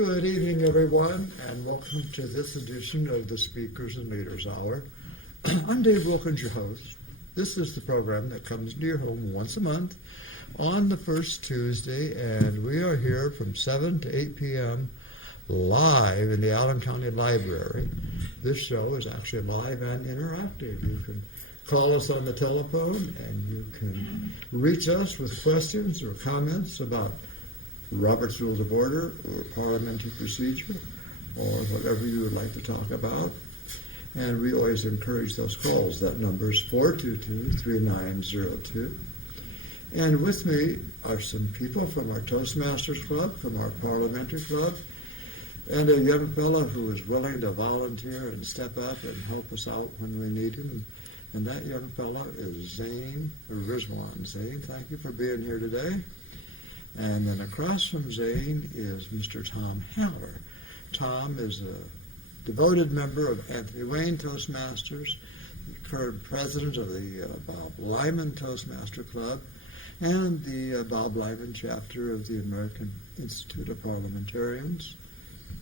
Good evening, everyone, and welcome to this edition of the Speakers and Leaders Hour. I'm Dave Wilkins, your host. This is the program that comes to your home once a month on the first Tuesday, and we are here from 7 to 8 p.m. live in the Allen County Library. This show is actually live and interactive. You can call us on the telephone, and you can reach us with questions or comments about Robert's Rules of Order or parliamentary procedure or whatever you would like to talk about. And we always encourage those calls. That number is 422-3902. And with me are some people from our Toastmasters Club, from our Parliamentary Club, and a young fellow who is willing to volunteer and step up and help us out when we need him. And that young fellow is Zane, or Rizwan. Zane, thank you for being here today. And then across from Zane is Mr. Tom Haller. Tom is a devoted member of Anthony Wayne Toastmasters, the current president of the Bob Lyman Toastmaster Club, and the Bob Lyman chapter of the American Institute of Parliamentarians,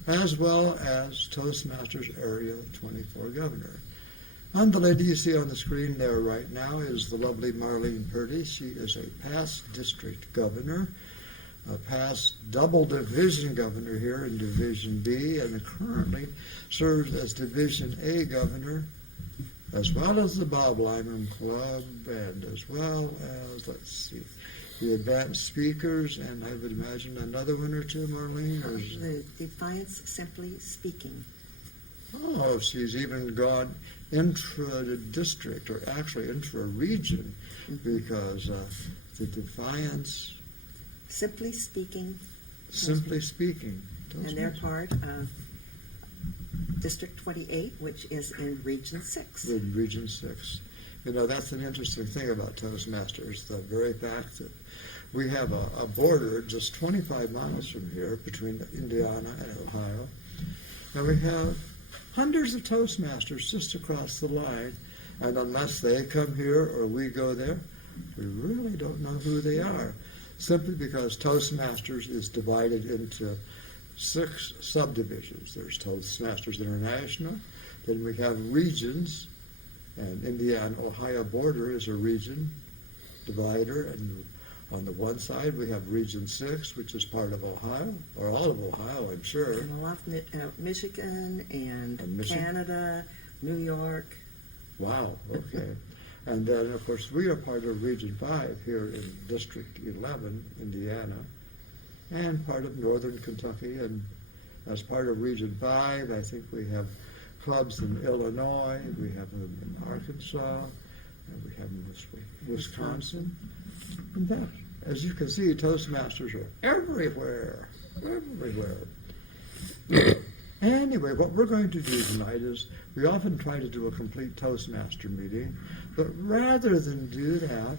as well as Toastmasters Area 24 Governor. And the lady you see on the screen there right now is the lovely Marlene Purdy. She is a past district governor, a past double division governor here in Division B, and currently serves as Division A governor, as well as the Bob Lyman Club, and as well as, the advanced speakers, and I would imagine another one or two, Marlene? Or the Defiance Simply Speaking. Oh, she's even gone intra-district, or actually intra-region, because the Defiance... Simply Speaking. Simply Speaking. And they're part of District 28, which is in Region 6. In Region 6. You know, that's an interesting thing about Toastmasters, the very fact that we have a border just 25 miles from here between Indiana and Ohio, and we have hundreds of Toastmasters just across the line, and unless they come here or we go there, we really don't know who they are, simply because Toastmasters is divided into 6 subdivisions. There's Toastmasters International, then we have regions, and Indiana-Ohio border is a region divider, and on the one side we have Region 6, which is part of Ohio, or all of Ohio, I'm sure. And a lot of Michigan and Canada, New York. Wow, okay. And then, of course, we are part of Region 5 here in District 11, Indiana, and part of Northern Kentucky. And as part of Region 5, I think we have clubs in Illinois, we have them in Arkansas, and we have them in Wisconsin. And that, as you can see, Toastmasters are everywhere, everywhere. Anyway, what we're going to do tonight is we often try to do a complete Toastmaster meeting, but rather than do that,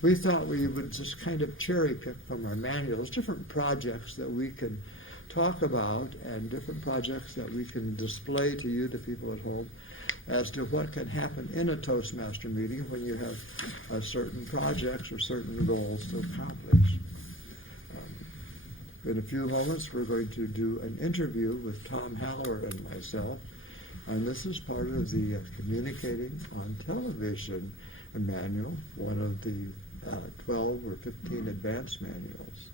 we thought we would just kind of cherry pick from our manuals different projects that we can talk about and different projects that we can display to you, to people at home, as to what can happen in a Toastmaster meeting when you have certain projects or certain goals to accomplish. In a few moments, we're going to do an interview with Tom Haller and myself, and this is part of the Communicating on Television manual, one of the 12 or 15 advanced manuals.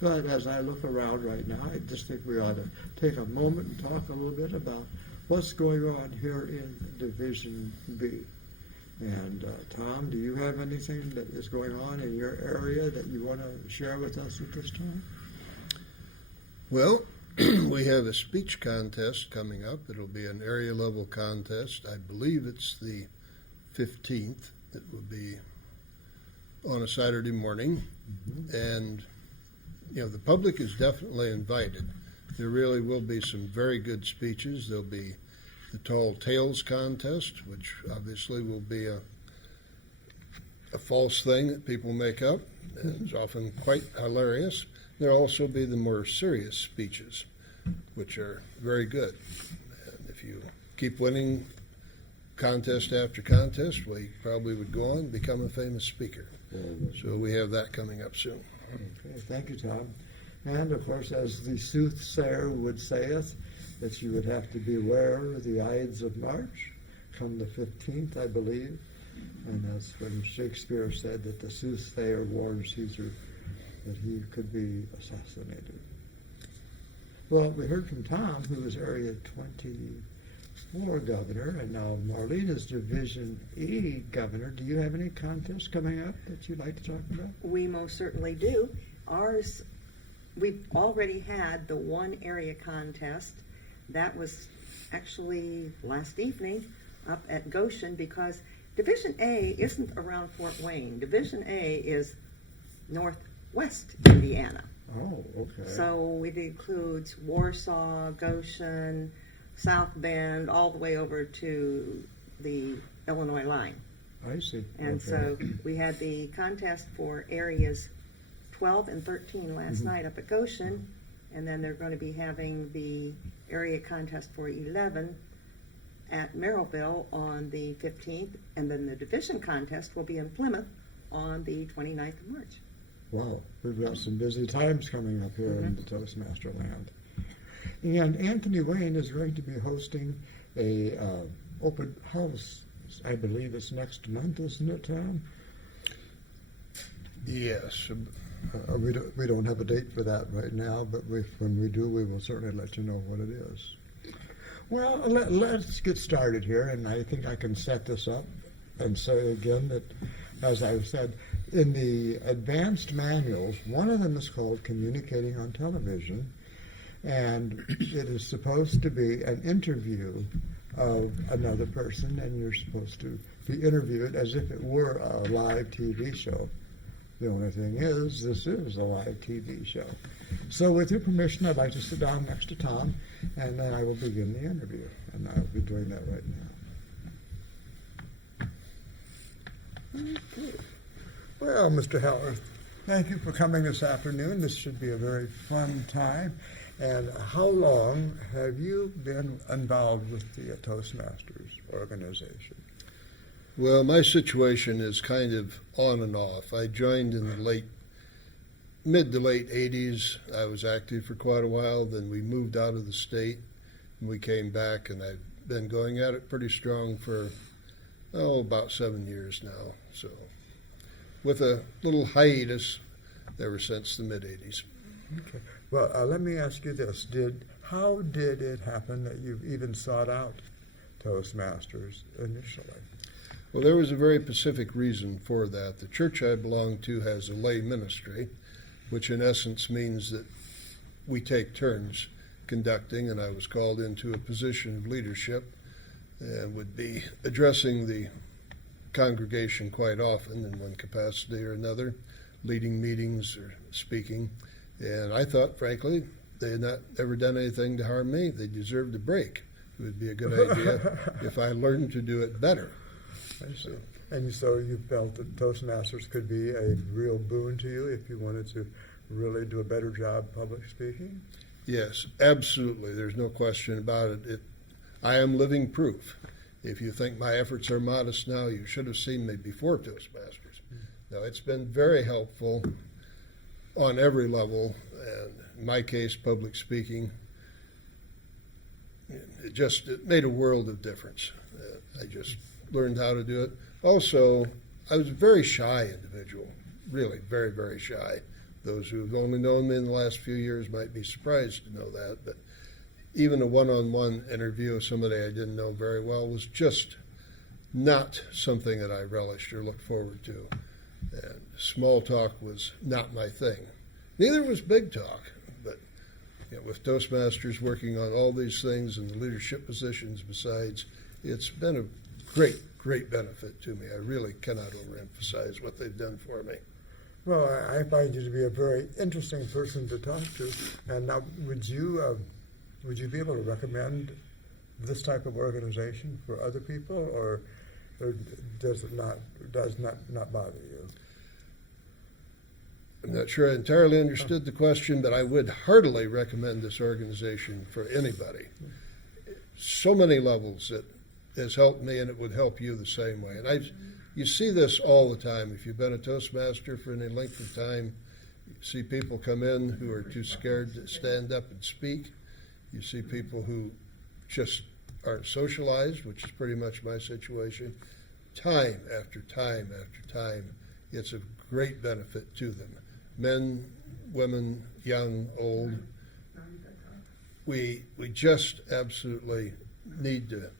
But as I look around right now, I just think we ought to take a moment and talk a little bit about what's going on here in Division B. And Tom, do you have anything that is going on in your area that you want to share with us at this time? Well, we have a speech contest coming up. It'll be an area level contest. I believe it's the 15th. It will be on a Saturday morning. Mm-hmm. And, you know, the public is definitely invited. There really will be some very good speeches. There'll be the Tall Tales contest, which obviously will be a false thing that people make up. And it's often quite hilarious. There'll also be the more serious speeches, which are very good. And if you keep winning contest after contest, well, you probably would go on and become a famous speaker. So we have that coming up soon. Okay, thank you, Tom. And of course, as the soothsayer would sayeth, that you would have to beware the Ides of March, come the 15th, I believe. And that's when Shakespeare said that the soothsayer warned Caesar that he could be assassinated. Well, we heard from Tom, who was Area 24 governor, and now Marlene is Division E governor. Do you have any contests coming up that you'd like to talk about? We most certainly do. Ours, we've already had the one area contest. That was actually last evening up at Goshen, because Division A isn't around Fort Wayne. Division A is northwest Indiana. Oh, okay. So it includes Warsaw, Goshen, South Bend, all the way over to the Illinois line. I see. And Okay. so we had the contest for areas 12 and 13 last night up at Goshen, and then they're going to be having the area contest for 11 at Merrillville on the 15th, and then the division contest will be in Plymouth on the 29th of March. Wow, we've got some busy times coming up here in the Toastmaster land. And Anthony Wayne is going to be hosting a open house. I believe it's next month, isn't it, Tom? Yes. We don't have a date for that right now, but when we do, we will certainly let you know what it is. Well, let's get started here, and I think I can set this up and say again that, as I've said, in the advanced manuals, one of them is called Communicating on Television, and it is supposed to be an interview of another person, and you're supposed to be interviewed as if it were a live TV show. The only thing is, this is a live TV show. So with your permission, I'd like to sit down next to Tom, and then I will begin the interview, and I'll be doing that right now. Well, Mr. Heller, thank you for coming this afternoon. This should be a very fun time. And how long have you been involved with the Toastmasters organization? Well, my situation is kind of on and off. I joined in the mid to late 80s. I was active for quite a while. Then we moved out of the state, and we came back, and I've been going at it pretty strong for, about 7 years now. So, with a little hiatus ever since the mid-80s. Okay. Well, let me ask you this. How did it happen that you even sought out Toastmasters initially? Well, there was a very specific reason for that. The church I belong to has a lay ministry, which in essence means that we take turns conducting, and I was called into a position of leadership and would be addressing the congregation quite often in one capacity or another, leading meetings or speaking. And I thought, frankly, they had not ever done anything to harm me. They deserved a break. It would be a good idea if I learned to do it better. I see. And so you felt that Toastmasters could be a real boon to you if you wanted to really do a better job public speaking? Yes, absolutely. There's no question about it. I am living proof. If you think my efforts are modest now, you should have seen me before Toastmasters. Now, it's been very helpful on every level, and in my case, public speaking, it made a world of difference. I just learned how to do it. Also, I was a very shy individual, really very, very shy. Those who have only known me in the last few years might be surprised to know that, but even a one-on-one interview of somebody I didn't know very well was just not something that I relished or looked forward to. And small talk was not my thing. Neither was big talk, but with Toastmasters working on all these things and the leadership positions besides, it's been a great, great benefit to me. I really cannot overemphasize what they've done for me. Well, I find you to be a very interesting person to talk to. And now, would you be able to recommend this type of organization for other people, or does it not bother you? I'm not sure I entirely understood the question, but I would heartily recommend this organization for anybody. So many levels it has helped me, and it would help you the same way. And you see this all the time. If you've been a Toastmaster for any length of time, You see people come in who are too scared to stand up and speak. You see people who just aren't socialized, which is pretty much my situation. Time after time after time, it's of great benefit to them. Men, women, young, old. We just absolutely need to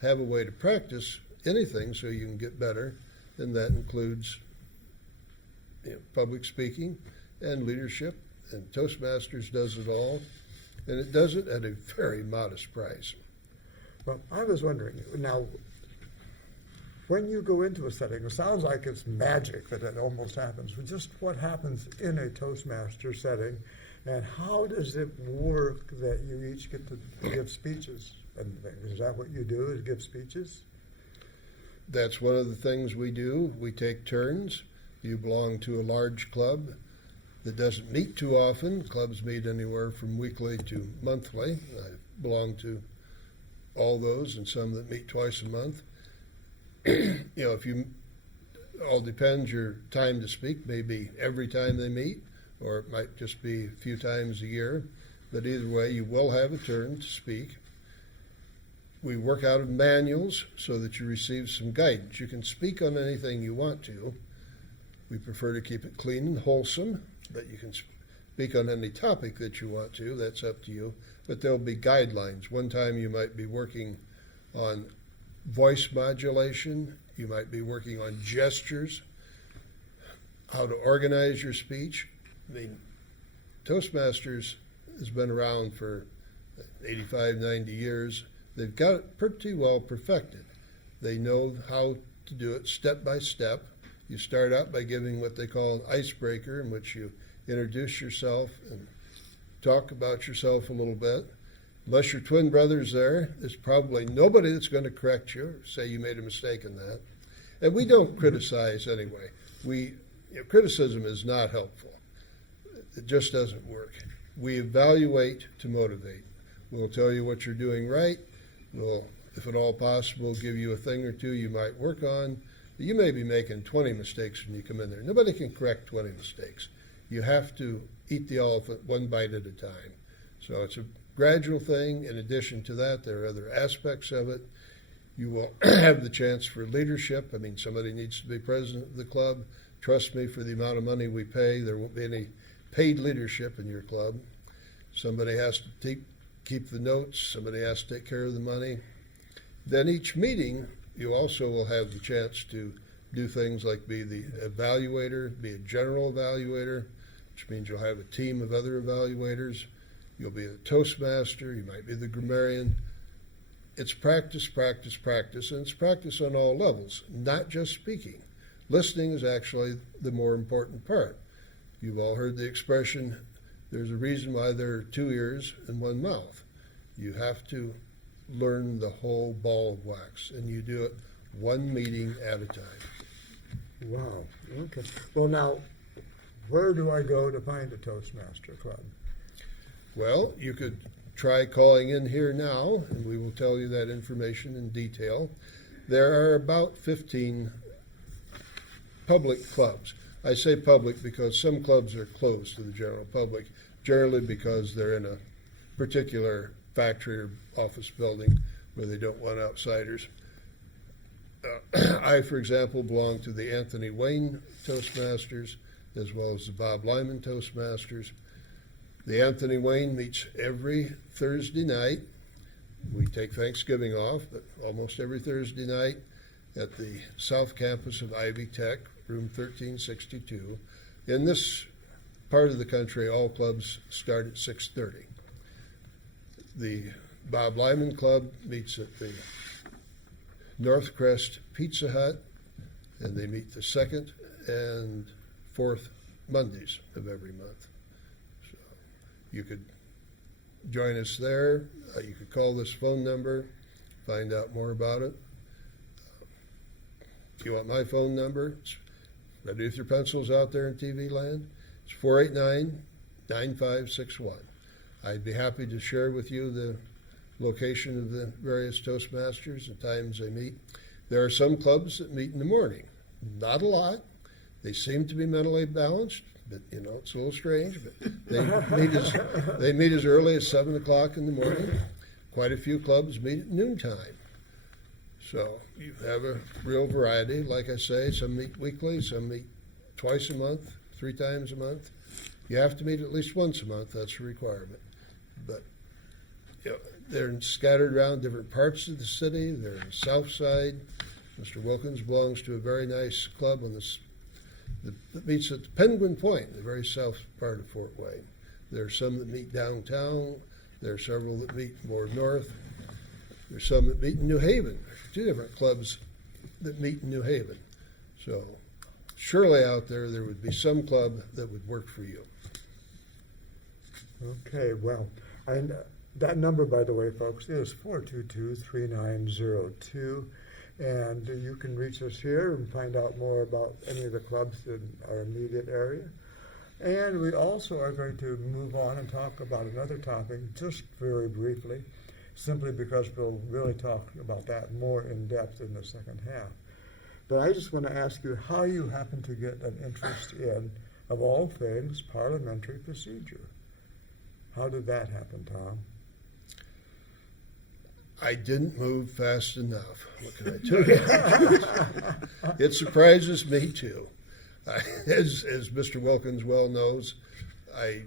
have a way to practice anything so you can get better, and that includes public speaking and leadership, and Toastmasters does it all, and it does it at a very modest price. Well, I was wondering, now, when you go into a setting, it sounds like it's magic that it almost happens. But just what happens in a Toastmaster setting, and how does it work that you each get to give speeches and things? Is that what you do, is give speeches? That's one of the things we do. We take turns. You belong to a large club that doesn't meet too often. Clubs meet anywhere from weekly to monthly. I belong to all those, and some that meet twice a month. If you, all depends, your time to speak may be every time they meet, or it might just be a few times a year. But either way, you will have a turn to speak. We work out of manuals so that you receive some guidance. You can speak on anything you want to. We prefer to keep it clean and wholesome, but you can speak on any topic that you want to. That's up to you. But there'll be guidelines. One time you might be working on voice modulation. You might be working on gestures, how to organize your speech. I mean, Toastmasters has been around for 85, 90 years. They've got it pretty well perfected. They know how to do it step by step. You start out by giving what they call an icebreaker, in which you introduce yourself and talk about yourself a little bit. Unless your twin brother's there, there's probably nobody that's going to correct you or say you made a mistake in that. And we don't criticize anyway. Criticism is not helpful. It just doesn't work. We evaluate to motivate. We'll tell you what you're doing right. We'll, if at all possible, give you a thing or two you might work on. But you may be making 20 mistakes when you come in there. Nobody can correct 20 mistakes. You have to eat the elephant one bite at a time. So it's a gradual thing. In addition to that, there are other aspects of it. You will have the chance for leadership. I mean, somebody needs to be president of the club. Trust me, for the amount of money we pay, there won't be any paid leadership in your club. Somebody has to keep the notes. Somebody has to take care of the money. Then each meeting, you also will have the chance to do things like be the evaluator, be a general evaluator, which means you'll have a team of other evaluators. You'll be a Toastmaster. You might be the grammarian. It's practice, practice, practice, and it's practice on all levels, not just speaking. Listening is actually the more important part. You've all heard the expression, there's a reason why there are two ears and one mouth. You have to learn the whole ball of wax, and you do it one meeting at a time. Wow. Okay. Well, now, where do I go to find a Toastmaster club? Well, you could try calling in here now, and we will tell you that information in detail. There are about 15 public clubs. I say public because some clubs are closed to the general public, generally because they're in a particular factory or office building where they don't want outsiders. I, for example, belong to the Anthony Wayne Toastmasters as well as the Bob Lyman Toastmasters. The Anthony Wayne meets every Thursday night. We take Thanksgiving off, but almost every Thursday night at the South Campus of Ivy Tech, room 1362. In this part of the country, all clubs start at 6:30. The Bob Lyman Club meets at the North Crest Pizza Hut, and they meet the second and fourth Mondays of every month. So you could join us there. You could call this phone number, find out more about it. If you want my phone number, it's ready with your pencils out there in TV land. It's 489-9561. I'd be happy to share with you the location of the various Toastmasters and times they meet. There are some clubs that meet in the morning. Not a lot. They seem to be mentally balanced, but you know, it's a little strange, but they meet as early as 7 o'clock in the morning. Quite a few clubs meet at noontime. So you have a real variety. Like I say, some meet weekly, some meet twice a month, 3 times a month. You have to meet at least once a month. That's a requirement. But you know, they're scattered around different parts of the city. They're in the south side. Mr. Wilkins belongs to a very nice club on that meets at Penguin Point, the very south part of Fort Wayne. There are some that meet downtown. There are several that meet more north. There's some that meet in New Haven. There's 2 different clubs that meet in New Haven. So surely out there would be some club that would work for you. Okay, well, and that number, by the way, folks, is 422-3902. And you can reach us here and find out more about any of the clubs in our immediate area. And we also are going to move on and talk about another topic just very briefly, simply because we'll really talk about that more in depth in the second half. But I just want to ask you how you happen to get an interest in, of all things, parliamentary procedure. How did that happen, Tom? I didn't move fast enough. What can I tell you? It surprises me too. As Mr. Wilkins well knows, I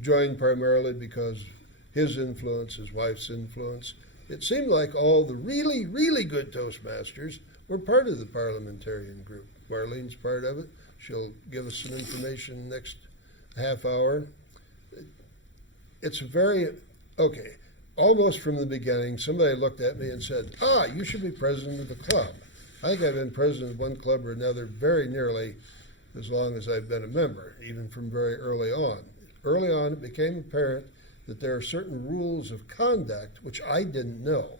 joined primarily because his influence, his wife's influence. It seemed like all the really, really good Toastmasters were part of the parliamentarian group. Marlene's part of it. She'll give us some information next half hour. It's okay. Almost from the beginning, somebody looked at me and said, you should be president of the club. I think I've been president of one club or another very nearly as long as I've been a member, even from very early on. Early on, it became apparent that there are certain rules of conduct which I didn't know.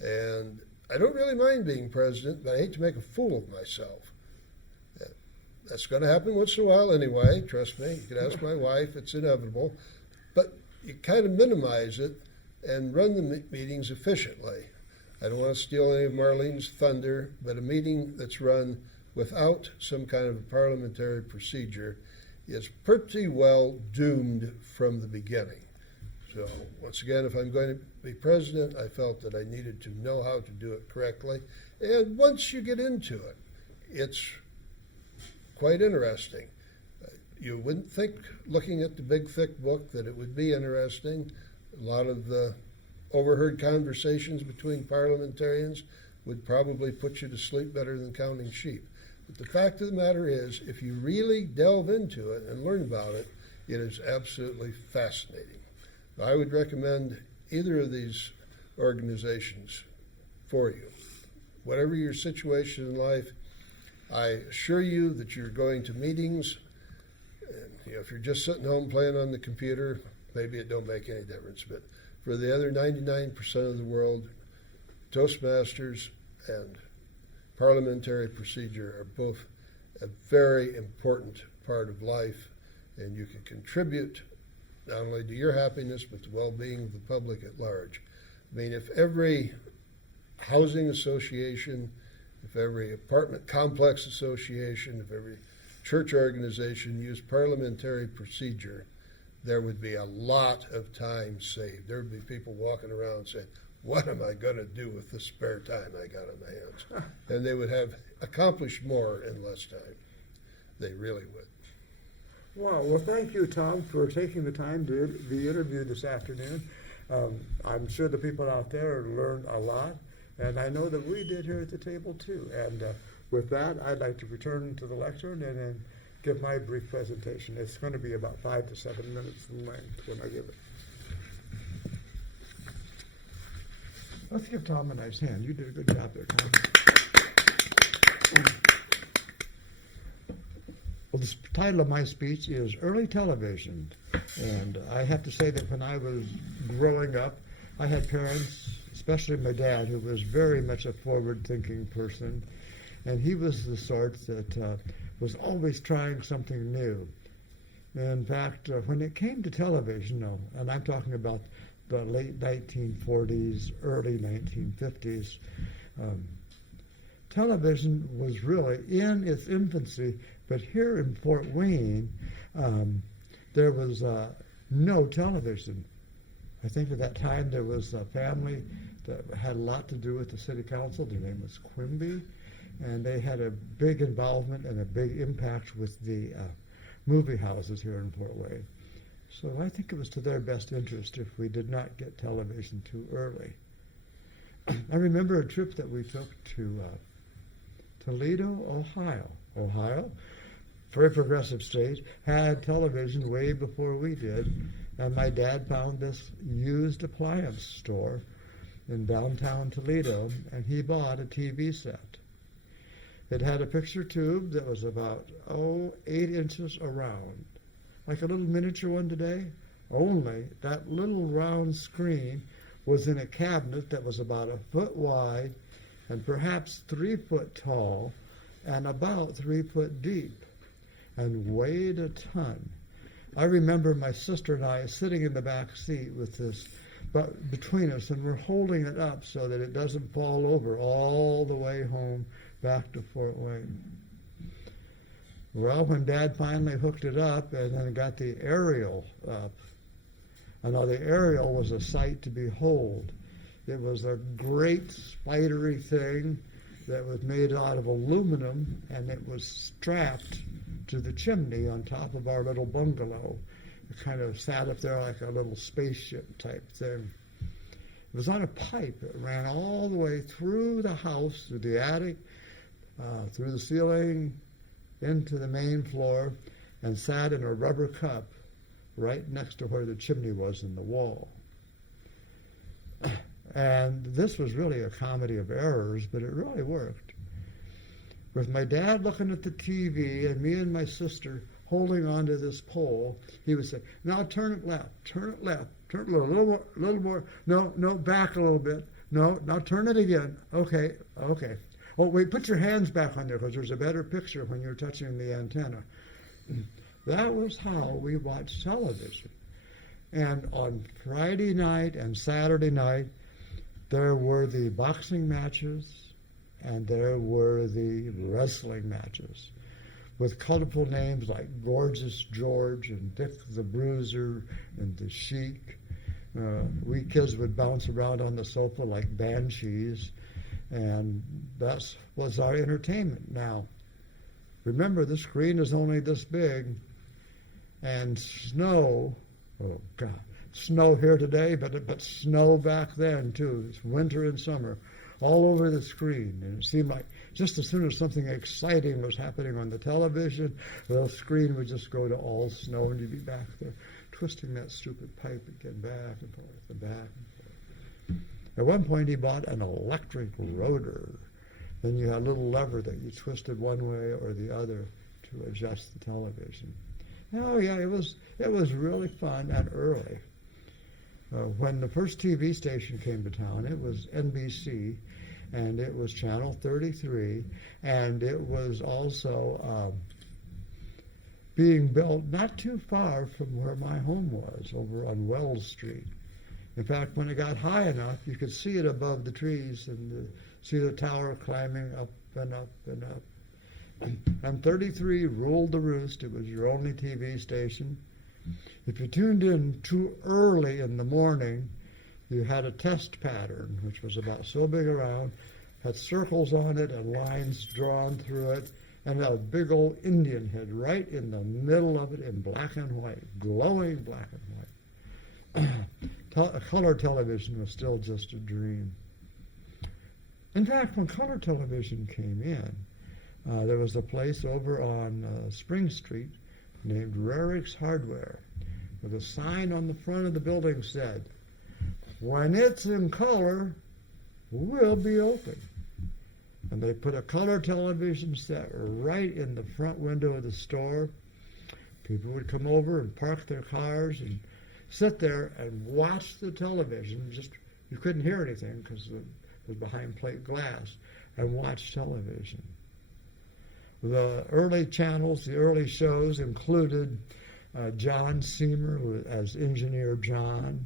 And I don't really mind being president, but I hate to make a fool of myself. That's going to happen once in a while anyway, trust me. You can ask my wife, it's inevitable. But you kind of minimize it and run the meetings efficiently. I don't want to steal any of Marlene's thunder, but a meeting that's run without some kind of a parliamentary procedure is pretty well doomed from the beginning. So once again, if I'm going to be president, I felt that I needed to know how to do it correctly. And once you get into it, it's quite interesting. You wouldn't think, looking at the big, thick book, that it would be interesting. A lot of the overheard conversations between parliamentarians would probably put you to sleep better than counting sheep. But the fact of the matter is, if you really delve into it and learn about it, it is absolutely fascinating. I would recommend either of these organizations for you. Whatever your situation in life, I assure you that you're going to meetings, and if you're just sitting home playing on the computer, maybe it don't make any difference. But for the other 99% of the world, Toastmasters and parliamentary procedure are both a very important part of life, and you can contribute not only to your happiness, but the well-being of the public at large. I mean, if every housing association, if every apartment complex association, if every church organization used parliamentary procedure, there would be a lot of time saved. There would be people walking around saying, what am I going to do with the spare time I got on my hands? And they would have accomplished more in less time. They really would. Wow. Well, thank you, Tom, for taking the time to be interviewed this afternoon. I'm sure the people out there learned a lot, and I know that we did here at the table, too. And with that, I'd like to return to the lectern and then give my brief presentation. It's going to be about 5 to 7 minutes in length when I give it. Let's give Tom a nice hand. You did a good job there, Tom. Well, the title of my speech is Early Television. And I have to say that when I was growing up, I had parents, especially my dad, who was very much a forward-thinking person. And he was the sort that was always trying something new. In fact, when it came to television, and I'm talking about the late 1940s, early 1950s, television was really in its infancy, but here in Fort Wayne, there was no television. I think at that time there was a family that had a lot to do with the city council. Their name was Quimby, and they had a big involvement and a big impact with the movie houses here in Fort Wayne. So I think it was to their best interest if we did not get television too early. I remember a trip that we took to Toledo, Ohio. Ohio, very progressive state, had television way before we did, and my dad found this used appliance store in downtown Toledo, and he bought a TV set. It had a picture tube that was about 8 inches around, like a little miniature one today, only that little round screen was in a cabinet that was about 1 foot wide and perhaps 3 foot tall and about 3 foot deep and weighed a ton. I remember my sister and I sitting in the back seat with this between us, and we're holding it up so that it doesn't fall over all the way home back to Fort Wayne. Well, when Dad finally hooked it up and then got the aerial up, and now the aerial was a sight to behold. It was a great spidery thing that was made out of aluminum, and it was strapped to the chimney on top of our little bungalow. It kind of sat up there like a little spaceship type thing. It was on a pipe. It ran all the way through the house, through the attic, through the ceiling, into the main floor, and sat in a rubber cup right next to where the chimney was in the wall. And this was really a comedy of errors, but it really worked. With my dad looking at the TV and me and my sister holding onto this pole, he would say, "Now turn it left, turn it left, turn it a little more, no, back a little bit, no, now turn it again, okay. Oh, wait, put your hands back on there because there's a better picture when you're touching the antenna." That was how we watched television. And on Friday night and Saturday night, there were the boxing matches and there were the wrestling matches with colorful names like Gorgeous George and Dick the Bruiser and the Sheik. We kids would bounce around on the sofa like banshees, and that was our entertainment. Now, remember, the screen is only this big, and snow, oh God, snow here today, but snow back then too. It's winter and summer, all over the screen. And it seemed like just as soon as something exciting was happening on the television, the screen would just go to all snow, and you'd be back there twisting that stupid pipe again, back and forth and back and forth. At one point, he bought an electric rotor. Then you had a little lever that you twisted one way or the other to adjust the television. Oh yeah, it was really fun and early. When the first TV station came to town, it was NBC, and it was channel 33, and it was also being built not too far from where my home was, over on Wells Street. In fact, when it got high enough, you could see it above the trees and see the tower climbing up and up and up. And 33 ruled the roost. It was your only TV station. If you tuned in too early in the morning, you had a test pattern, which was about so big around, had circles on it and lines drawn through it, and a big old Indian head right in the middle of it in black and white, glowing black and white. Color television was still just a dream. In fact, when color television came in, there was a place over on Spring Street named Rarick's Hardware, with a sign on the front of the building said, "When it's in color, we'll be open." And they put a color television set right in the front window of the store. People would come over and park their cars and sit there and watch the television. Just, you couldn't hear anything because it was behind plate glass, and watch television. The early channels, the early shows included John Seymour as Engineer John.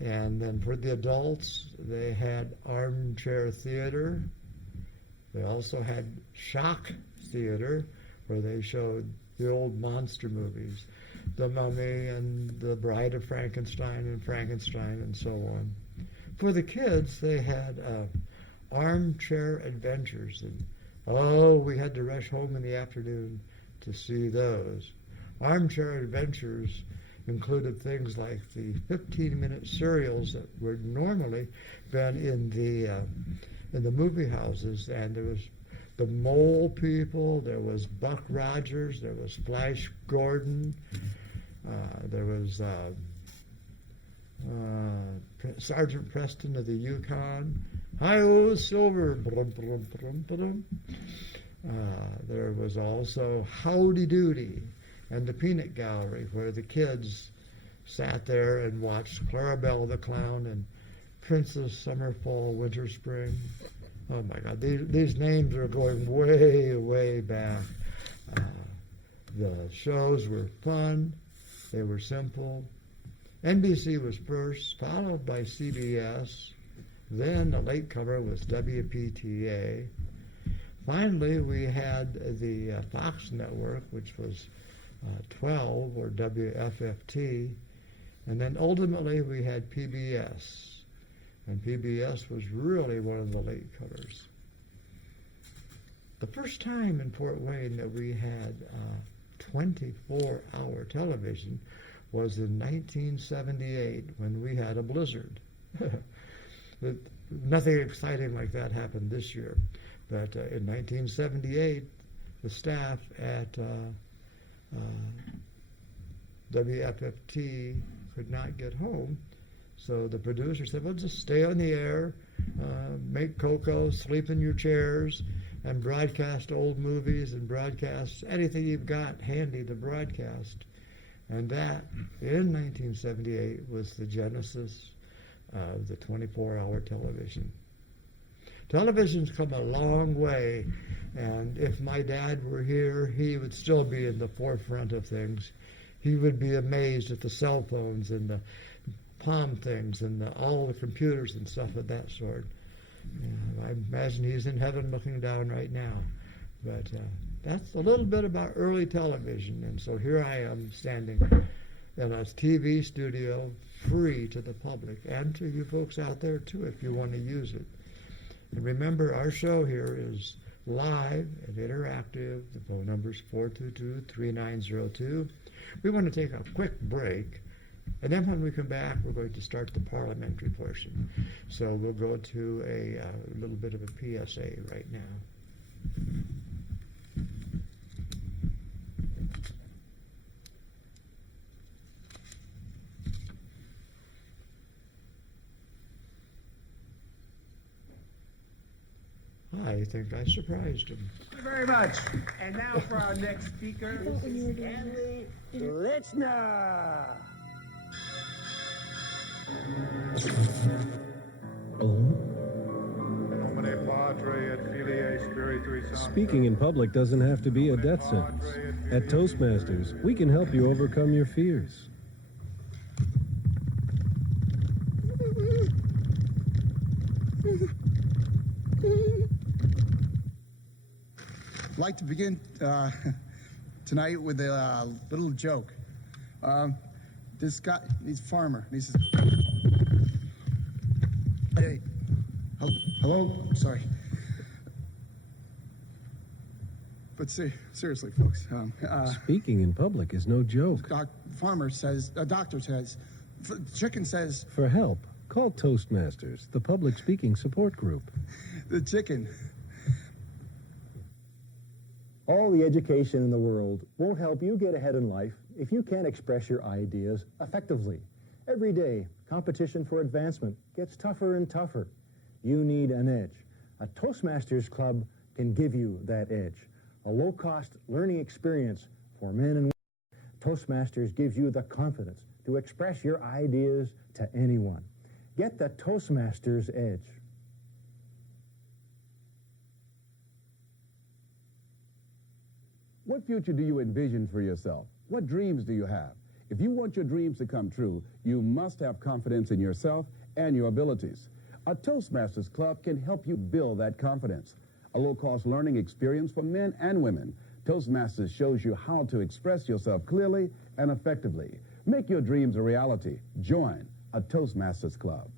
And then for the adults, they had Armchair Theater. They also had Shock Theater, where they showed the old monster movies, The Mummy and The Bride of Frankenstein and so on. For the kids, they had armchair adventures, and we had to rush home in the afternoon to see those. Armchair adventures included things like the 15-minute serials that would normally been in the movie houses, and there was the Mole People, there was Buck Rogers, there was Flash Gordon, there was Sergeant Preston of the Yukon, Hi-oh, Silver, brum, brum, brum, brum. There was also Howdy Doody and the Peanut Gallery, where the kids sat there and watched Clarabelle the Clown and Princess Summer, Fall, Winter, Spring. Oh my God, these names are going way, way back. The shows were fun, they were simple. NBC was first, followed by CBS. Then the latecomer was WPTA. Finally, we had the Fox network, which was 12, or WFFT. And then ultimately we had PBS. And PBS was really one of the latecomers. The first time in Fort Wayne that we had 24-hour television was in 1978 when we had a blizzard. Nothing exciting like that happened this year. But in 1978, the staff at WFFT could not get home. So the producer said, well, just stay on the air, make cocoa, sleep in your chairs, and broadcast old movies and broadcast anything you've got handy to broadcast. And that, in 1978, was the genesis of the 24-hour television. Television's come a long way, and if my dad were here, he would still be in the forefront of things. He would be amazed at the cell phones and the palm things and all the computers and stuff of that sort. I imagine he's in heaven looking down right now. But that's a little bit about early television, and so here I am standing in a TV studio free to the public and to you folks out there too if you want to use it. And remember, our show here is live and interactive. The phone number is 422-3902. We want to take a quick break, and then when we come back, we're going to start the parliamentary portion. So we'll go to a little bit of a PSA right now. I think I surprised him. Thank you very much. And now for our next speaker, Stanley Lichner. Speaking in public doesn't have to be a death sentence. At Toastmasters, we can help you overcome your fears. I'd like to begin tonight with a little joke. This guy, he's a farmer. He says, "Hey, hello, sorry." But seriously, folks. Speaking in public is no joke. Doctor says, chicken says. For help, call Toastmasters, the public speaking support group. The chicken. All the education in the world won't help you get ahead in life if you can't express your ideas effectively. Every day, competition for advancement gets tougher and tougher. You need an edge. A Toastmasters club can give you that edge. A low-cost learning experience for men and women. Toastmasters gives you the confidence to express your ideas to anyone. Get the Toastmasters edge. What future do you envision for yourself? What dreams do you have? If you want your dreams to come true, you must have confidence in yourself and your abilities. A Toastmasters Club can help you build that confidence. A low-cost learning experience for men and women. Toastmasters shows you how to express yourself clearly and effectively. Make your dreams a reality. Join a Toastmasters Club.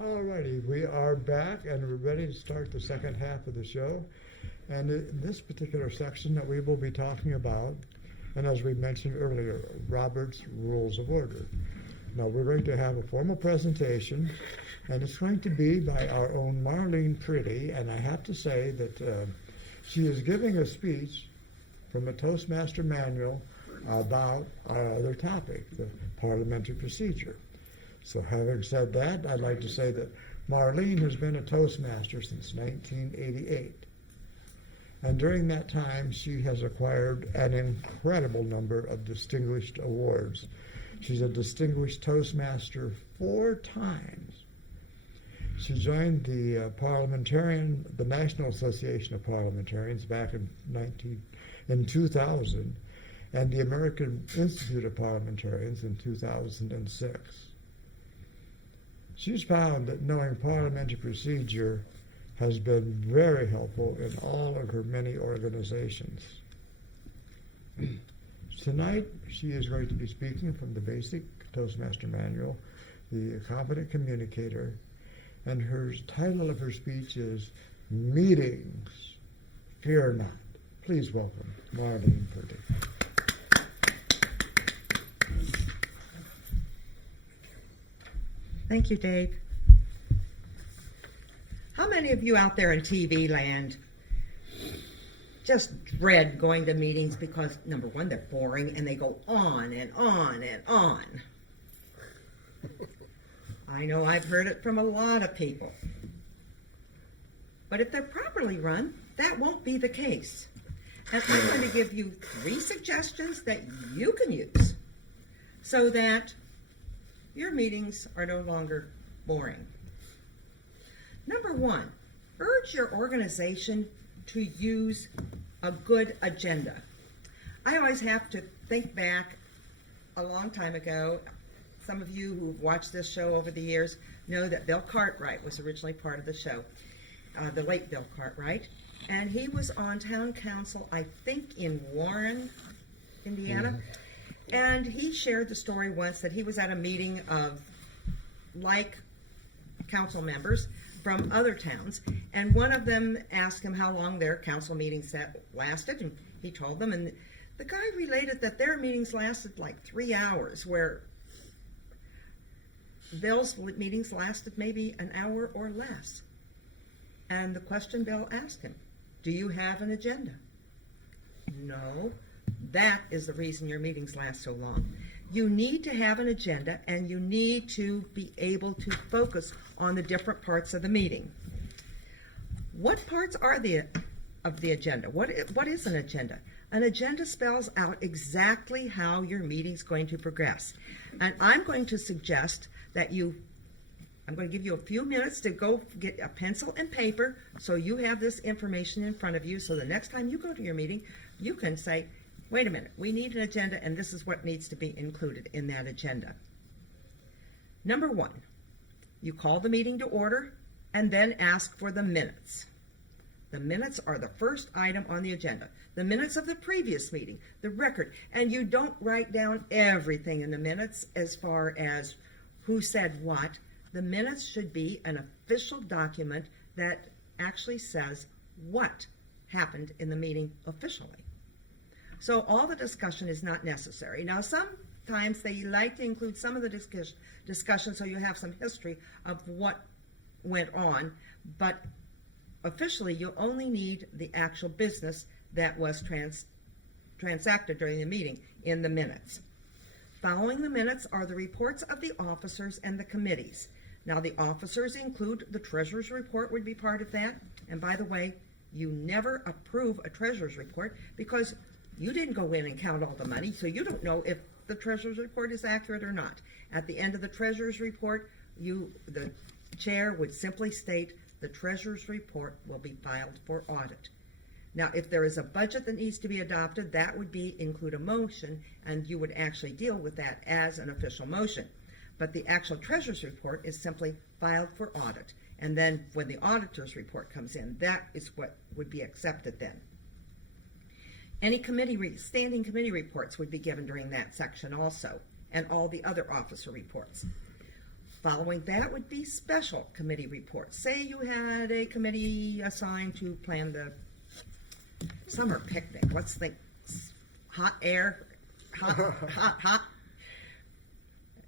Alrighty, we are back and we're ready to start the second half of the show. And in this particular section that we will be talking about, and as we mentioned earlier, Robert's Rules of Order. Now we're going to have a formal presentation, and it's going to be by our own Marlene Purdy, and I have to say that she is giving a speech from a Toastmaster manual about our other topic, the parliamentary procedure. So having said that, I'd like to say that Marlene has been a Toastmaster since 1988. And during that time, she has acquired an incredible number of distinguished awards. She's a distinguished Toastmaster 4 times. She joined the the National Association of Parliamentarians back in 2000, and the American Institute of Parliamentarians in 2006. She's found that knowing parliamentary procedure has been very helpful in all of her many organizations. Tonight, she is going to be speaking from the basic Toastmaster Manual, The Competent Communicator, and her title of her speech is Meetings, Fear Not. Please welcome Marlene Purdy. Thank you, Dave. How many of you out there in TV land just dread going to meetings because, number one, they're boring and they go on and on and on? I know I've heard it from a lot of people. But if they're properly run, that won't be the case. And I'm going to give you 3 suggestions that you can use so that your meetings are no longer boring. Number 1, urge your organization to use a good agenda. I always have to think back a long time ago. Some of you who've watched this show over the years know that Bill Cartwright was originally part of the show, the late Bill Cartwright, and he was on town council, I think in Warren, Indiana. Mm-hmm. And he shared the story once that he was at a meeting of like council members from other towns, and one of them asked him how long their council meetings lasted, and he told them, and the guy related that their meetings lasted like 3 hours, where Bill's meetings lasted maybe an hour or less. And the question Bill asked him, do you have an agenda? No. That is the reason your meetings last so long. You need to have an agenda, and you need to be able to focus on the different parts of the meeting. What parts are of the agenda? What is an agenda? An agenda spells out exactly how your meeting's going to progress. And I'm going to suggest that I'm going to give you a few minutes to go get a pencil and paper so you have this information in front of you, so the next time you go to your meeting, you can say, wait a minute, we need an agenda, and this is what needs to be included in that agenda. Number 1, you call the meeting to order and then ask for the minutes. The minutes are the first item on the agenda. The minutes of the previous meeting, the record, and you don't write down everything in the minutes as far as who said what. The minutes should be an official document that actually says what happened in the meeting officially. So all the discussion is not necessary. Now, sometimes they like to include some of the discussion so you have some history of what went on, but officially you only need the actual business that was transacted during the meeting in the minutes. Following the minutes are the reports of the officers and the committees. Now, the officers include the treasurer's report would be part of that. And by the way, you never approve a treasurer's report because you didn't go in and count all the money, so you don't know if the treasurer's report is accurate or not. At the end of the treasurer's report, the chair would simply state the treasurer's report will be filed for audit. Now, if there is a budget that needs to be adopted, that would include a motion, and you would actually deal with that as an official motion. But the actual treasurer's report is simply filed for audit. And then when the auditor's report comes in, that is what would be accepted then. Any standing committee reports would be given during that section also, and all the other officer reports. Following that would be special committee reports. Say you had a committee assigned to plan the summer picnic. Let's think hot air, hot.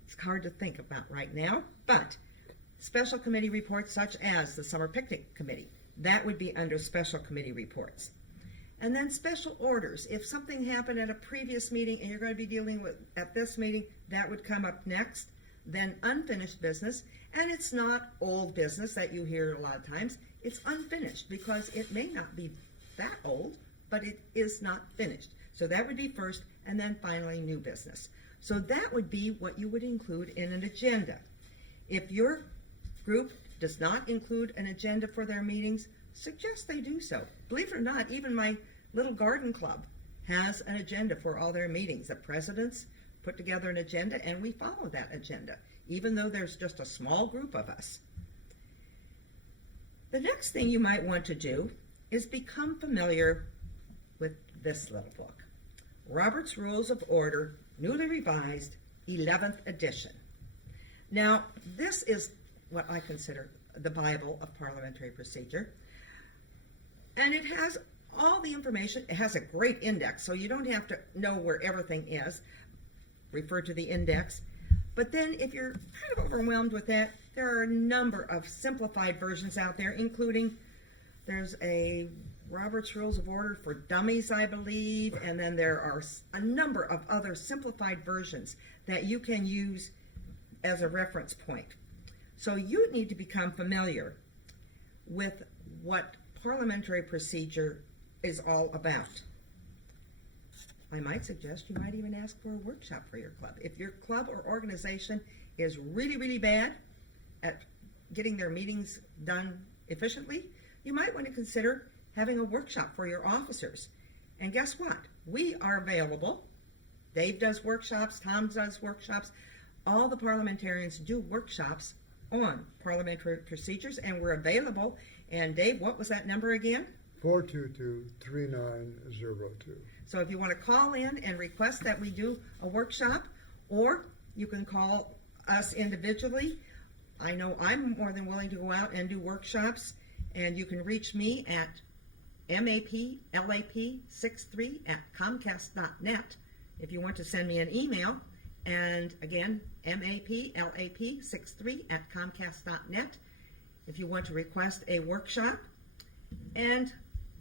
It's hard to think about right now, but special committee reports such as the summer picnic committee, that would be under special committee reports. And then special orders. If something happened at a previous meeting and you're going to be dealing with at this meeting, that would come up next. Then unfinished business, and it's not old business that you hear a lot of times. It's unfinished because it may not be that old, but it is not finished. So that would be first, and then finally new business. So that would be what you would include in an agenda. If your group does not include an agenda for their meetings, suggest they do so. Believe it or not, even my little garden club has an agenda for all their meetings. The presidents put together an agenda, and we follow that agenda, even though there's just a small group of us. The next thing you might want to do is become familiar with this little book, Robert's Rules of Order, newly revised, 11th edition. Now, this is what I consider the Bible of parliamentary procedure, and it has all the information. It has a great index, so you don't have to know where everything is. Refer to the index. But then if you're kind of overwhelmed with that, there are a number of simplified versions out there, including there's a Robert's Rules of Order for Dummies, I believe, and then there are a number of other simplified versions that you can use as a reference point. So you need to become familiar with what parliamentary procedure is all about. I might suggest you might even ask for a workshop for your club. If your club or organization is really, really bad at getting their meetings done efficiently, you might want to consider having a workshop for your officers. And guess what? We are available. Dave does workshops, Tom does workshops. All the parliamentarians do workshops on parliamentary procedures, and we're available. And Dave, what was that number again? 422-3902. So if you want to call in and request that we do a workshop, or you can call us individually. I know I'm more than willing to go out and do workshops, and you can reach me at maplap63@comcast.net if you want to send me an email. And again, maplap63@comcast.net if you want to request a workshop. And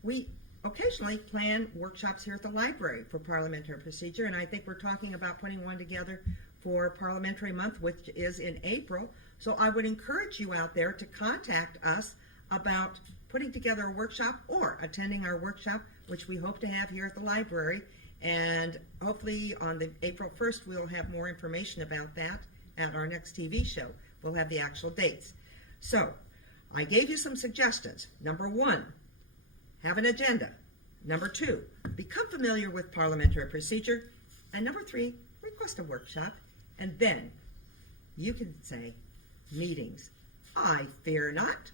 we occasionally plan workshops here at the library for parliamentary procedure, and I think we're talking about putting one together for Parliamentary Month, which is in April. So I would encourage you out there to contact us about putting together a workshop or attending our workshop, which we hope to have here at the library. And hopefully on the April 1st, we'll have more information about that at our next TV show. We'll have the actual dates. So I gave you some suggestions. Number 1, have an agenda. Number 2, become familiar with parliamentary procedure. And number 3, request a workshop. And then you can say, meetings, I fear not.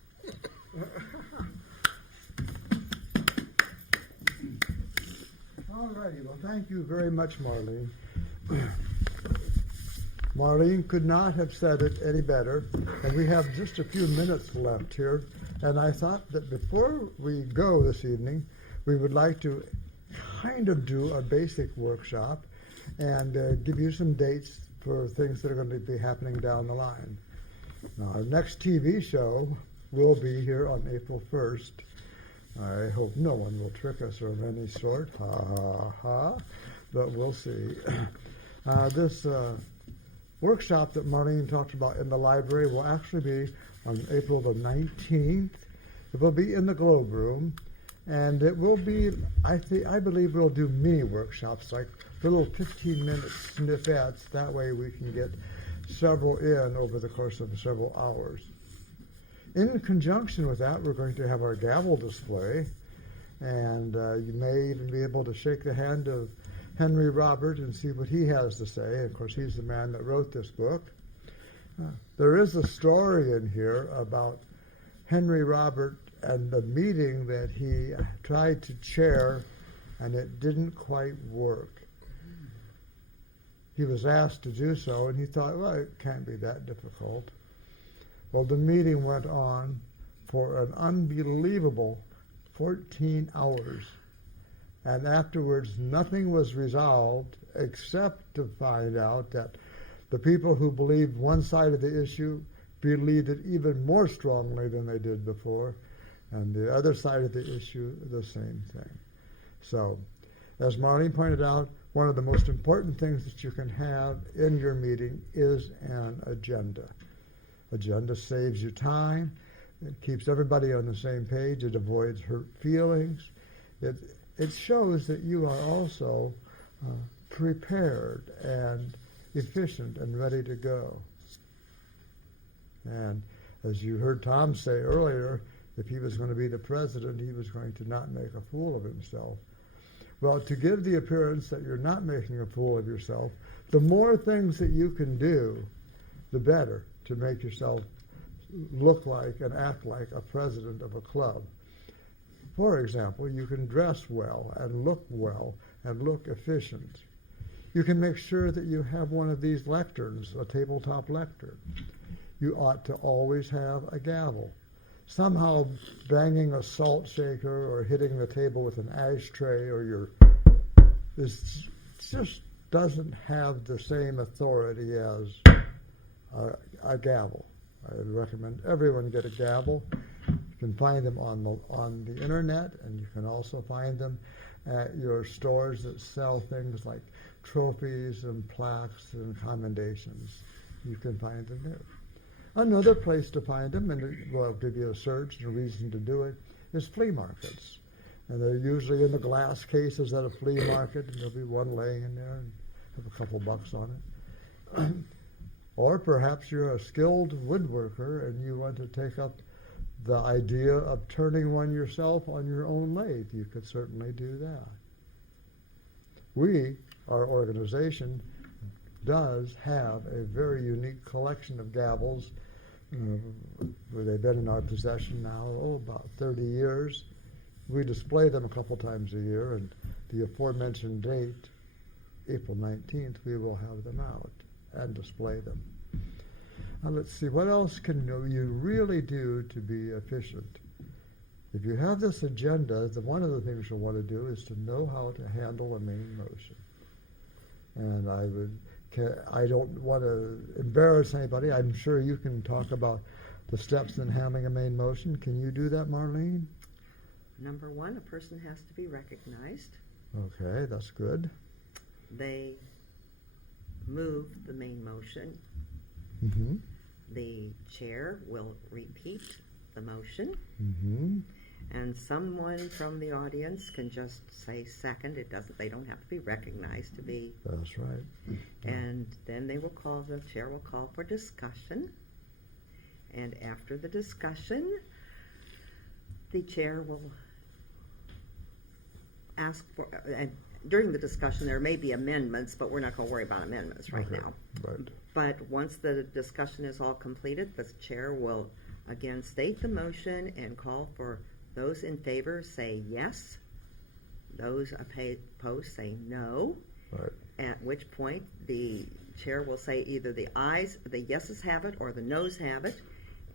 All righty. Well, thank you very much, Marlene. Marlene could not have said it any better, and we have just a few minutes left here. And I thought that before we go this evening, we would like to kind of do a basic workshop and give you some dates for things that are going to be happening down the line. Now, our next TV show will be here on April 1st. I hope no one will trick us of any sort, ha ha ha, but we'll see. This workshop that Marlene talked about in the library will actually be on April the 19th. It will be in the Globe Room, and it will be, I believe we'll do mini workshops, like little 15-minute snippets. That way we can get several in over the course of several hours. In conjunction with that, we're going to have our gavel display, and you may even be able to shake the hand of Henry Robert and see what he has to say. Of course, he's the man that wrote this book. There is a story in here about Henry Robert and the meeting that he tried to chair, and it didn't quite work. He was asked to do so, and he thought, well, it can't be that difficult. Well, the meeting went on for an unbelievable 14 hours. And afterwards, nothing was resolved except to find out that the people who believed one side of the issue believed it even more strongly than they did before, and the other side of the issue, the same thing. So, as Marlene pointed out, one of the most important things that you can have in your meeting is an agenda. Agenda saves you time. It keeps everybody on the same page. It avoids hurt feelings. It shows that you are also prepared and efficient and ready to go. And as you heard Tom say earlier, if he was going to be the president, he was going to not make a fool of himself. Well, to give the appearance that you're not making a fool of yourself, the more things that you can do, the better to make yourself look like and act like a president of a club. For example, you can dress well and look efficient. You can make sure that you have one of these lecterns, a tabletop lectern. You ought to always have a gavel. Somehow banging a salt shaker or hitting the table with an ashtray this just doesn't have the same authority as a gavel. I would recommend everyone get a gavel. You can find them on the internet, and you can also find them at your stores that sell things like trophies and plaques and commendations. You can find them there. Another place to find them, and it will give you a search and a reason to do it, is flea markets. And they're usually in the glass cases at a flea market, and there'll be one laying in there and have a couple bucks on it. Or perhaps you're a skilled woodworker and you want to take up the idea of turning one yourself on your own lathe. You could certainly do that. Our organization, does have a very unique collection of gavels. Where they've been in our possession now, about 30 years. We display them a couple times a year, and the aforementioned date, April 19th, we will have them out and display them. Now let's see, what else can you really do to be efficient? If you have this agenda, one of the things you'll want to do is to know how to handle a main motion. And I don't want to embarrass anybody. I'm sure you can talk about the steps in handling a main motion. Can you do that, Marlene? Number one, a person has to be recognized. Okay, that's good. They move the main motion. Mm-hmm. The chair will repeat the motion. Mm-hmm. And someone from the audience can just say second. They don't have to be recognized to be. That's right. And then the chair will call for discussion. And after the discussion, the chair will ask for, and during the discussion there may be amendments, but we're not going to worry about amendments right now. Right. But once the discussion is all completed, the chair will again state the motion and call for those in favor say yes. Those opposed say no. Right. At which point the chair will say either the yeses have it or the noes have it,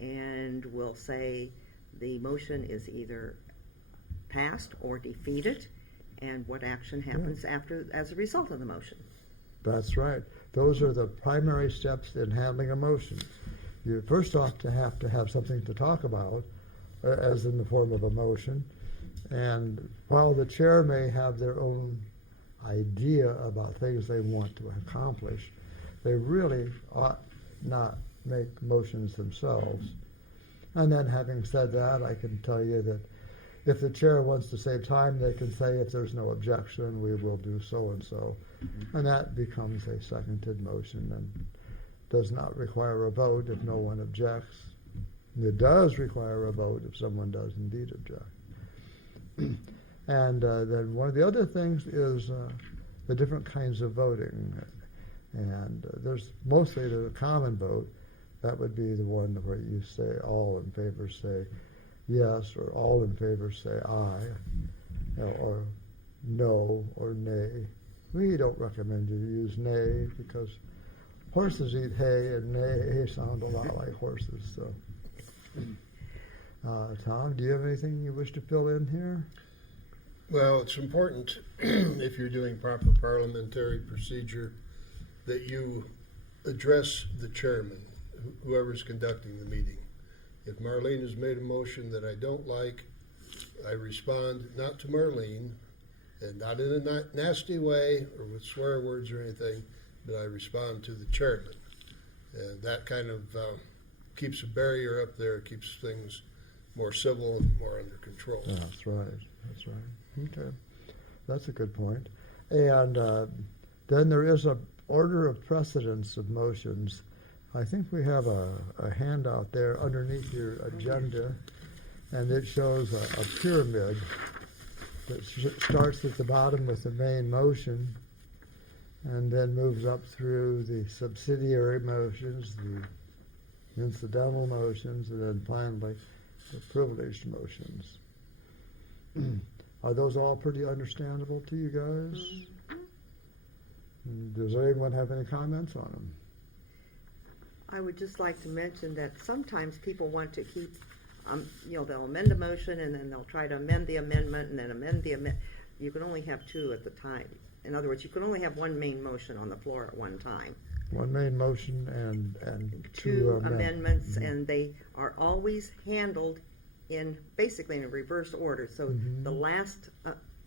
and will say the motion is either passed or defeated, and what action happens as a result of the motion. That's right. Those are the primary steps in handling a motion. You first off have to have something to talk about, as in the form of a motion. And while the chair may have their own idea about things they want to accomplish, they really ought not make motions themselves. And then having said that, I can tell you that if the chair wants to save time, they can say, if there's no objection, we will do so and so. And that becomes a seconded motion and does not require a vote if no one objects. It does require a vote if someone does indeed object. And then one of the other things is the different kinds of voting. And there's mostly the common vote. That would be the one where you say all in favor say yes, or all in favor say aye, or no or nay. We don't recommend you use nay because horses eat hay and nay sound a lot like horses. So, Tom, do you have anything you wish to fill in here? Well, it's important if you're doing proper parliamentary procedure that you address the chairman, whoever's conducting the meeting. If Marlene has made a motion that I don't like, I respond not to Marlene, and not in a nasty way or with swear words or anything, but I respond to the chairman. And that kind of keeps a barrier up there, keeps things more civil and more under control. That's right. That's right. Okay. That's a good point. And then there is a order of precedence of motions. I think we have a handout there underneath your agenda, and it shows a pyramid that starts at the bottom with the main motion and then moves up through the subsidiary motions, the incidental motions, and then finally the privileged motions. Are those all pretty understandable to you guys? Does anyone have any comments on them? I would just like to mention that sometimes people want to keep, they'll amend a motion and then they'll try to amend the amendment and then amend the amendment. You can only have two at the time. In other words, you can only have one main motion on the floor at one time. One main motion and two amendments, and they are always handled basically in a reverse order. So the last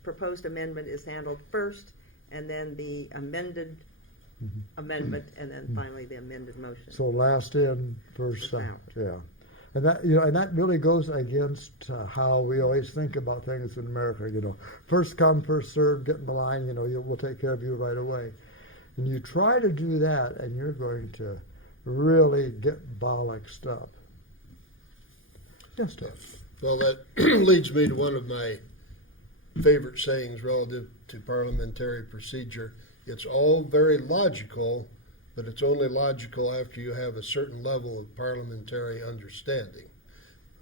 proposed amendment is handled first, and then the amended amendment, and then finally the amended motion. So last in, first out. Yeah, and that and that really goes against how we always think about things in America. First come, first served. Get in the line. We'll take care of you right away. And you try to do that, and you're going to really get bollocksed up. Yes, Dave. Well, that leads me to one of my favorite sayings relative to parliamentary procedure. It's all very logical, but it's only logical after you have a certain level of parliamentary understanding.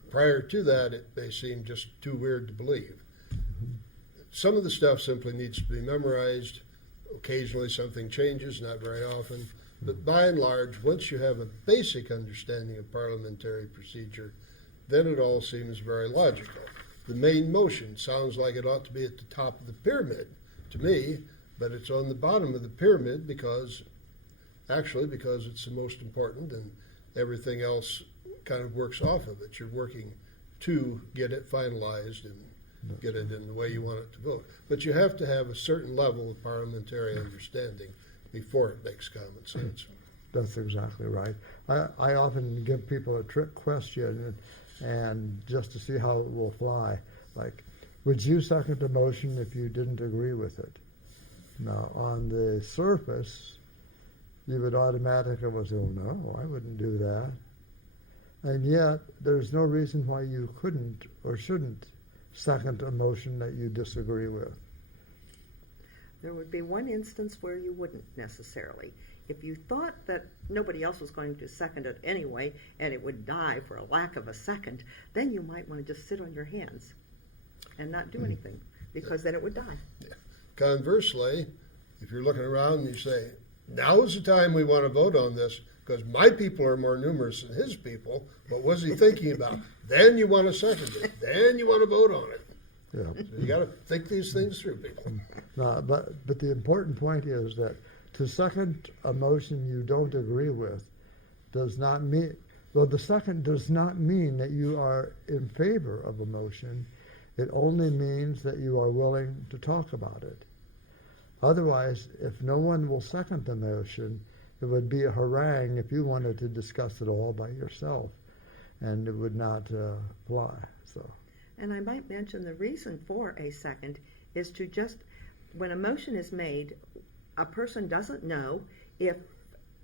Prior to that, it may seem just too weird to believe. Some of the stuff simply needs to be memorized. Occasionally something changes, not very often. But by and large, once you have a basic understanding of parliamentary procedure, then it all seems very logical. The main motion sounds like it ought to be at the top of the pyramid to me, but it's on the bottom of the pyramid because it's the most important, and everything else kind of works off of it. You're working to get it finalized and get it in the way you want it to vote. But you have to have a certain level of parliamentary understanding before it makes common sense. That's exactly right. I often give people a trick question and just to see how it will fly. Like, would you second a motion if you didn't agree with it? Now, on the surface, you would automatically say, oh, no, I wouldn't do that. And yet, there's no reason why you couldn't or shouldn't second a motion that you disagree with. There would be one instance where you wouldn't necessarily. If you thought that nobody else was going to second it anyway, and it would die for a lack of a second, then you might want to just sit on your hands and not do anything, because then it would die. Yeah. Conversely, if you're looking around and you say, now is the time we want to vote on this, because my people are more numerous than his people, what was he thinking about? Then you want to second it. Then you want to vote on it. Yeah. So you got to think these things through, people. But the important point is that to second a motion you don't agree with does not mean, the second does not mean that you are in favor of a motion. It only means that you are willing to talk about it. Otherwise, if no one will second the motion, it would be a harangue if you wanted to discuss it all by yourself, and it would not fly. So, And I might mention the reason for a second is to just, when a motion is made, a person doesn't know if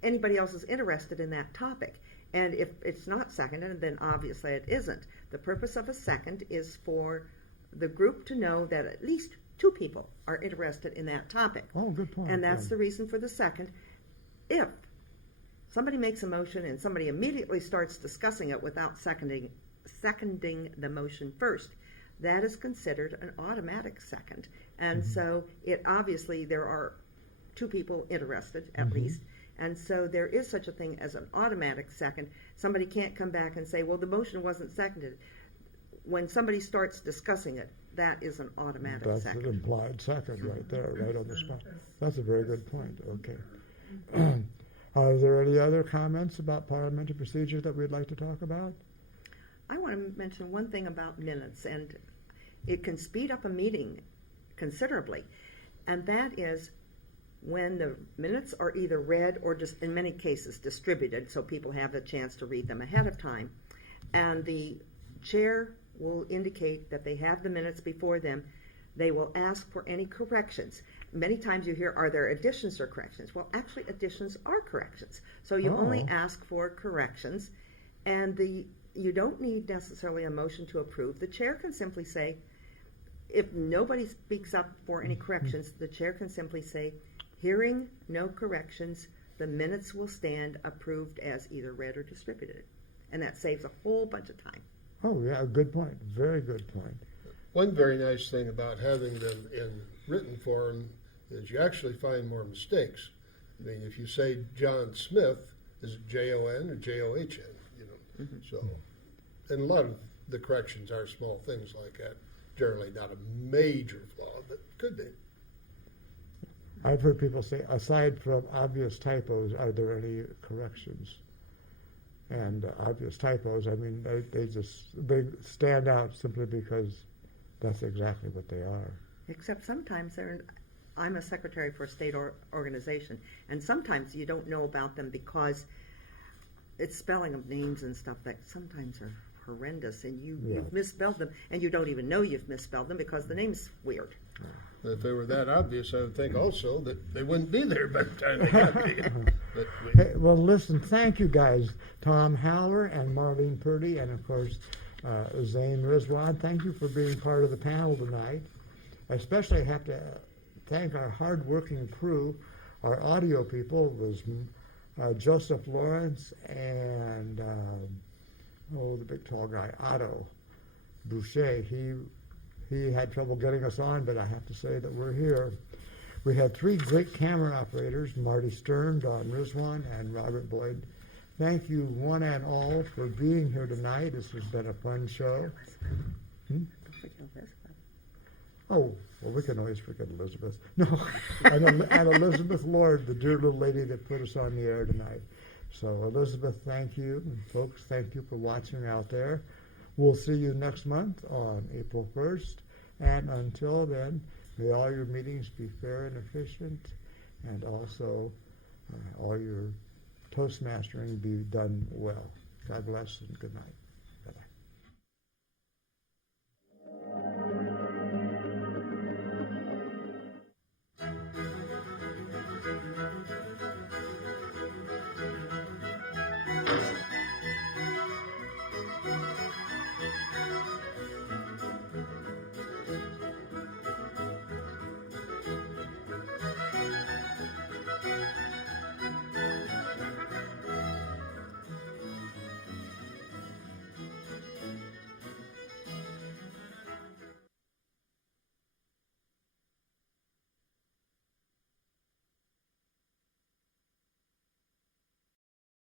anybody else is interested in that topic. And if it's not seconded, then obviously it isn't. The purpose of a second is for the group to know that at least two people are interested in that topic. oh, good point. And that's yeah. the reason for the second. If somebody makes a motion and somebody immediately starts discussing it without seconding the motion first, that is considered an automatic second. And so it obviously there are two people interested at least. And so there is such a thing as an automatic second. Somebody can't come back and say, well, the motion wasn't seconded. When somebody starts discussing it, that is an automatic That's second. an implied second right there, right on the spot. That's a very good point. Okay. Are there any other comments about parliamentary procedure that we'd like to talk about? I want to mention one thing about minutes, and it can speed up a meeting considerably, and that is when the minutes are either read or just in many cases distributed so people have the chance to read them ahead of time, and the chair will indicate that they have the minutes before them. They will ask for any corrections. Many times you hear, are there additions or corrections? Well, actually additions are corrections. So you only ask for corrections, and you don't need necessarily a motion to approve. The chair can simply say, if nobody speaks up for any corrections, the chair can simply say, hearing no corrections, the minutes will stand approved as either read or distributed. And that saves a whole bunch of time. Oh, yeah, good point. Very good point. One very nice thing about having them in written form is you actually find more mistakes. I mean, if you say John Smith, is it Jon or John? You know, so, and a lot of the corrections are small things like that. Generally, not a major flaw, but could be. I've heard people say, aside from obvious typos, are there any corrections? And obvious typos, I mean, they stand out simply because that's exactly what they are. Except sometimes I'm a secretary for a state organization, and sometimes you don't know about them because it's spelling of names and stuff that sometimes are horrendous, and you've misspelled them, and you don't even know you've misspelled them because the name's weird. If they were that obvious, I would think also that they wouldn't be there by the time they got to you. But Hey, well, listen, thank you guys, Tom Howler and Marlene Purdy, and of course, Zane Rizwan. Thank you for being part of the panel tonight. I especially have to thank our hard-working crew. Our audio people was Joseph Lawrence and the big tall guy, Otto Boucher. He had trouble getting us on, but I have to say that we're here. We had three great camera operators, Marty Stern, Don Rizwan, and Robert Boyd. Thank you one and all for being here tonight. This has been a fun show. Oh, well, we can always forget Elizabeth. No, and Elizabeth Lord, the dear little lady that put us on the air tonight. So, Elizabeth, thank you. And folks, thank you for watching out there. We'll see you next month on April 1st. And until then, may all your meetings be fair and efficient, and also all your Toastmastering be done well. God bless and good night.